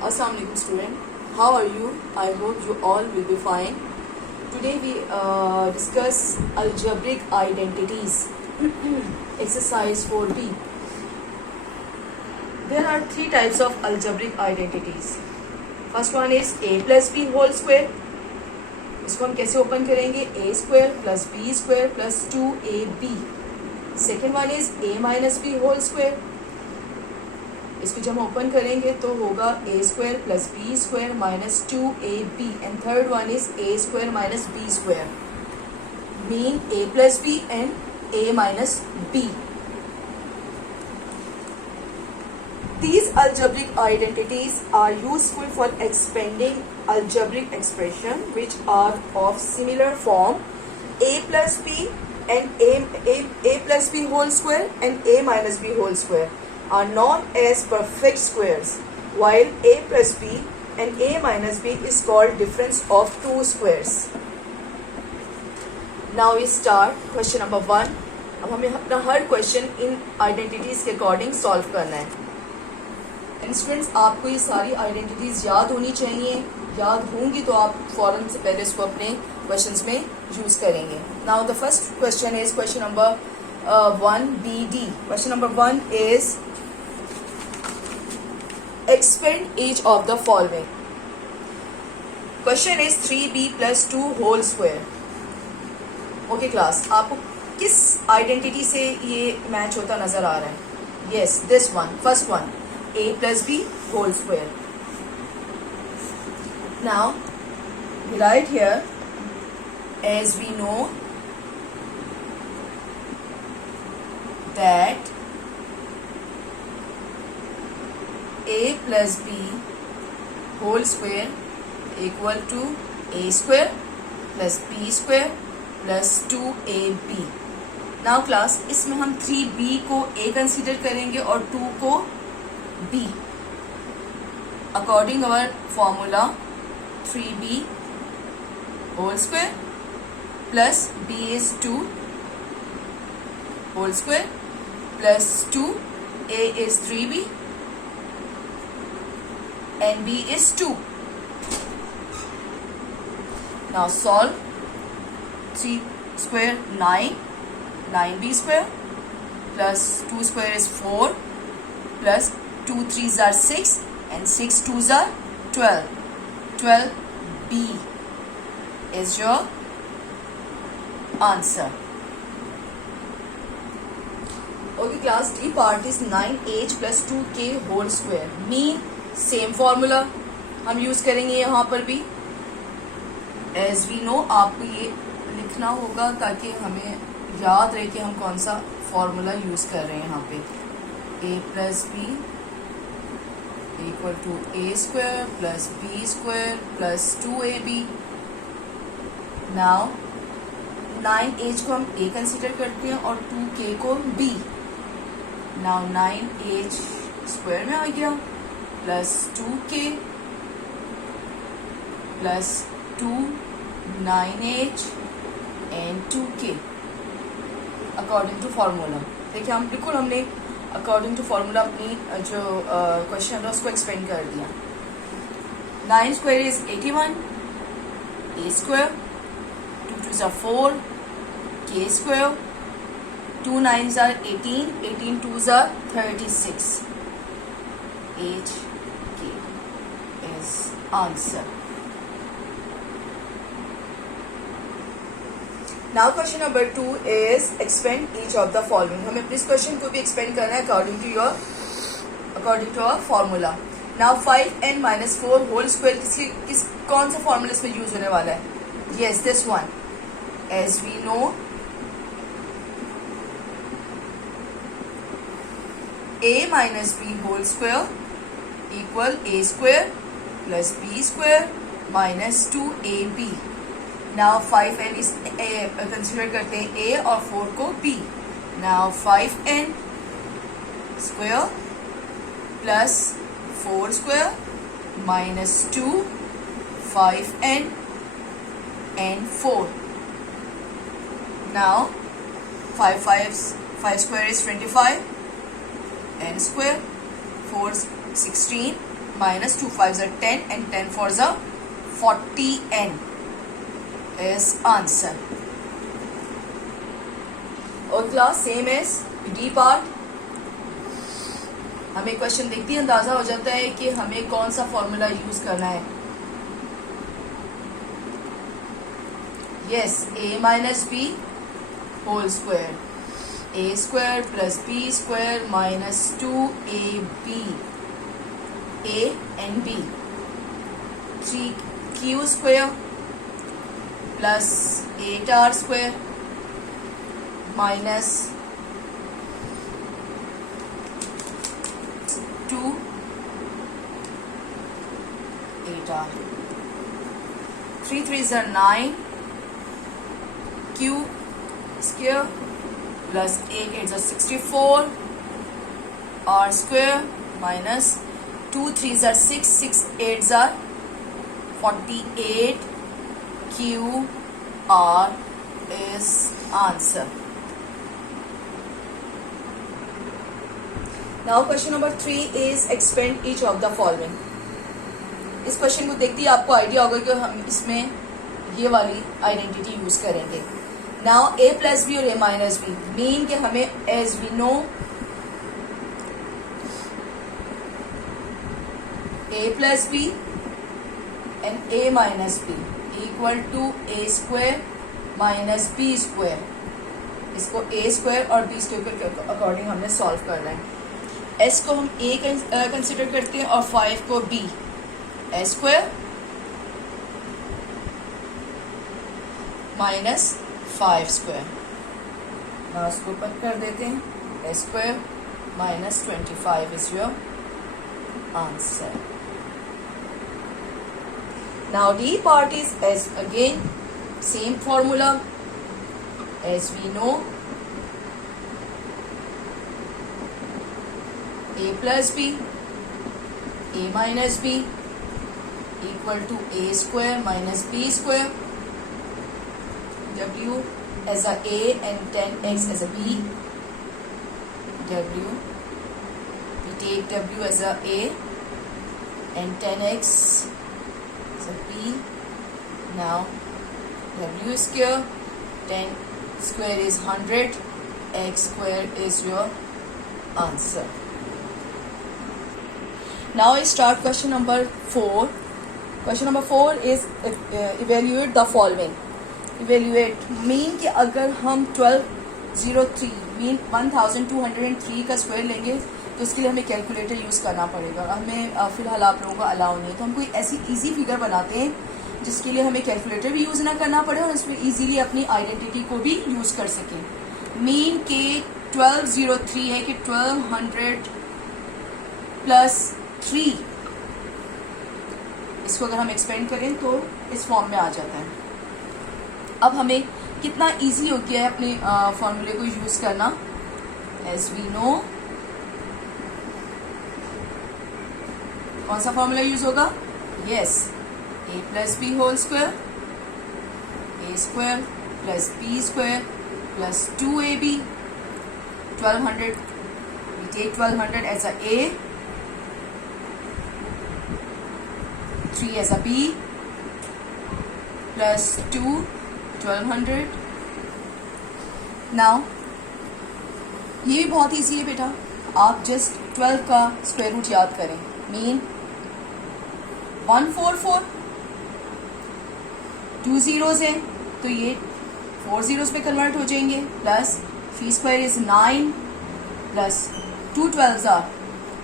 Assalamu alaikum student. How are you? I hope you all will be fine. Today we discuss algebraic identities. Exercise 4b. There are three types of algebraic identities. First one is a plus b whole square. इसको हम कैसे open करेंगे? a square plus b square plus 2ab. Second one is a minus b whole square. इसको जब हम open करेंगे तो होगा a square plus b square minus 2ab. And third one is a square minus b square, mean a plus b and a minus b. These algebraic identities are useful for expanding algebraic expression which are of similar form. A plus b and a plus b whole square and a minus b whole square are known as perfect squares, while a plus b and a minus b is called difference of two squares. Now we start question number 1. अब हमें अपना हर question in identities के according solve करना है. And students, आपको ये सारी identities याद होनी चाहिए. याद होंगी तो आप फौरन से पहले इसको अपने क्वेश्चंस में यूज करेंगे. Now the first question is question number 1BD. Question number 1 is expand each of the following. Question is 3b plus 2 whole square. Okay class, आपको किस आइडेंटिटी से ये मैच होता नजर आ रहा है? Yes, this one, first one, a plus b whole square. Now we write here, as we know that a plus b whole square equal to a square plus b square plus 2ab. Now class, इसमें हम 3b को a consider करेंगे और 2 को b. According our formula, 3b whole square plus b is 2 whole square plus 2, a is 3b and b is 2. Now solve. 3 square 9, 9b square plus 2 square is 4 plus 2 3s are 6 and 6 2s are 12. 12b is your answer. Okay class, D part is 9h plus 2k whole square. Mean same formula हम use करेंगे यहाँ पर भी. As we no, आपको ये लिखना होगा ताकि हमें याद रहे कि हम कौन सा फॉर्मूला यूज कर रहे हैं. यहाँ पे a plus b equal to a square plus b square plus 2ab. Now 9h को हम a कंसिडर करते हैं और 2k को b. नाउ 9h स्क्वायर में आ गया plus 2k plus 2 9h and 2k according to formula. देखिए, हम बिल्कुल हमने अकॉर्डिंग टू फॉर्मूला अपनी जो क्वेश्चन है उसको एक्सपेंड कर दिया. 9 square is 81, a square 2 2s are 4, k square 2 9s are 18, 18 2s are 36. H K is answer. Now question number 2 is expand each of the following. हमें इस क्वेश्चन को भी एक्सपेंड करना है according to our formula. Now 5n minus 4 whole square कौन सा formula इसमें use होने वाला है? Yes, this one. As we know, a minus b whole square equal a square plus b square minus 2ab. Now 5n is consider करते हैं a और 4 को b. Now 5n square plus 4 square minus 2 5n and 4. Now 5 square is 25, n square 4 16 minus 2 5s are 10 and 10 4s are 40n is answer. और class same as D part. हमें question देखते ही अंदाजा हो जाता है कि हमें कौन सा फॉर्मूला यूज करना है. Yes, a minus b whole square, a square plus b square minus 2ab, a and b, 3q square plus 8r square minus 2 8r, 3 3s are 9, q square plus 8 8s are 64, r square minus 2 3s are 6 6 8s are 48, q r is answer. Now question number 3 is expand each of the following. इस question को देखते ही आपको idea होगा कि हम इसमें ये वाली आइडेंटिटी यूज करेंगे. नाउ a प्लस बी और a माइनस बी मीन कि हमें as we know a plus b and a minus b equal to a square minus b square. इसको a स्क्वायर और b स्क्वायर के according हमने solve करना है. s को हम a कंसिडर करते हैं और 5 को b. s square minus 5 square. ना इसको पट कर देते हैं. s square minus 25 is your answer. Now D part is as again same formula as we know. A plus B, A minus B equal to A square minus B square. W as a A and 10x as a B. W, we take W as a A and 10x as a B. Now W square, 10 square is 100, x square is your answer. Now I start question number 4. Question number 4 is evaluate the following. Evaluate mean कि अगर हम 1203 mean 1203 का square लेंगे तो उसके लिए हमें calculator use करना पड़ेगा. हमें फ़िलहाल आप लोगों को अलाउ नहीं है, तो हम कोई ऐसी इजी फिगर बनाते हैं जिसके लिए हमें कैलकुलेटर भी यूज़ ना करना पड़े और इसमें इजीली अपनी आइडेंटिटी को भी यूज़ कर सकें. मीन के 1203 है कि 1200 प्लस 3. इसको अगर हम एक्सपेंड करें तो इस फॉर्म में आ जाता है. अब हमें कितना इजी हो गया है अपने फॉर्मूले को यूज करना. एज वी नो कौन सा फॉर्मूला यूज होगा? Yes, a plus b whole square, a square plus b square plus 2ab. 1200, we take 1200 as a a, 3 as a b plus 2 1200. Now ये भी बहुत ईजी है बेटा. आप जस्ट 12 का स्क्वायर रूट याद करें. मीन 144, 2 zeros हैं तो ये 4 zeros पे कन्वर्ट हो जाएंगे. Plus 3 square is 9 plus 2 12s are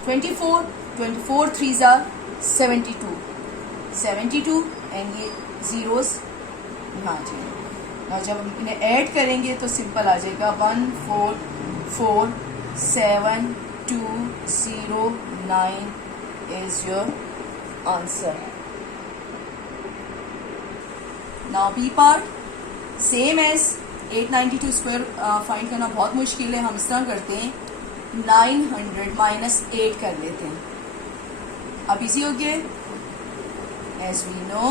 24, 24 3s are 72, 72 and ये जीरोस यहाँ आ जाएंगे. और जब हम इन्हें ऐड करेंगे तो सिंपल आ जाएगा 1 4 4 7 2 0 9 is your answer. Now B part same as 892 square find करना बहुत मुश्किल है. हम इस तरह करते हैं 900 माइनस 8 कर लेते हैं. अब इजी हो गया. एज वी नो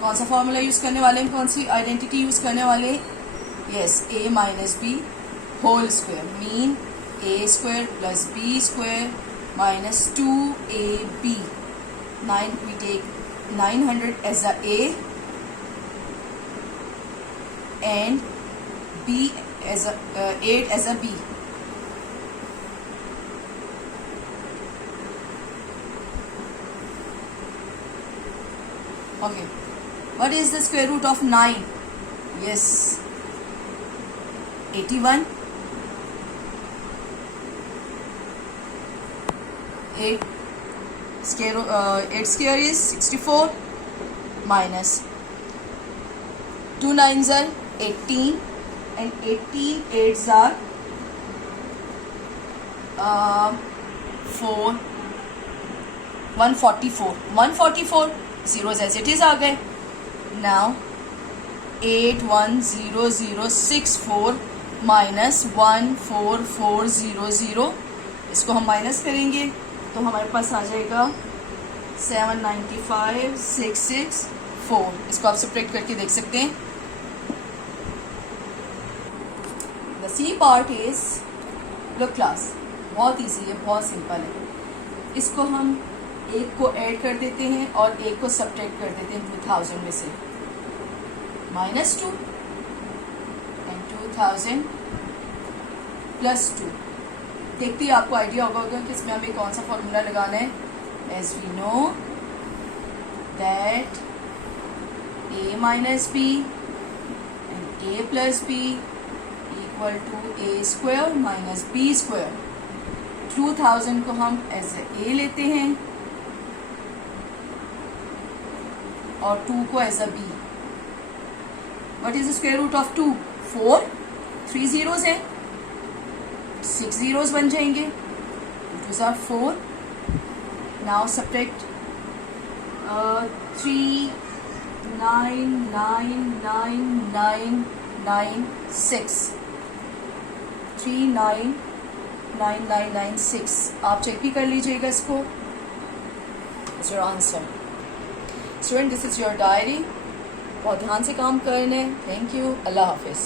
कौन सा फॉर्मूला यूज करने वाले हैं, कौन सी आइडेंटिटी यूज करने वाले हैं? Yes, a minus b whole square mean a square plus b square minus 2ab. 9, we take 900 as a A and B as a 8 as a B. Okay, what is the square root of 9? Yes, 81. 8 square is 64 minus 2 9s are 18 and 18 8s are 4 144 zeros as it is आ गए. Now 810064 minus 14400, इसको हम minus करेंगे तो हमारे पास आ जाएगा 795,664. इसको आप subtract करके देख सकते हैं. The C part is look class, बहुत ईजी है, बहुत सिंपल है. इसको हम एक को ऐड कर देते हैं और एक को सब्ट्रैक्ट कर देते हैं 2000 में से. -2 एंड 2000 +2. देखते ही आपको आइडिया होगा कि इसमें हमें कौन सा फॉर्मूला लगाना है. As we know that a minus b and a plus b equal to a square minus b square. 2000 को हम एज a लेते हैं और 2 को as a b. What is the square root of 2? 4. 3 zeros है, 6 zeros बन जाएंगे. 2s are 4. Now subtract 3 9 9 9 9 9 6. 3 9 9 9 9 6. आप चेक भी कर लीजिएगा इसको. It's your answer. Student, this is your diary. बहुत ध्यान से काम करने. Thank you. अल्लाह हाफिज़.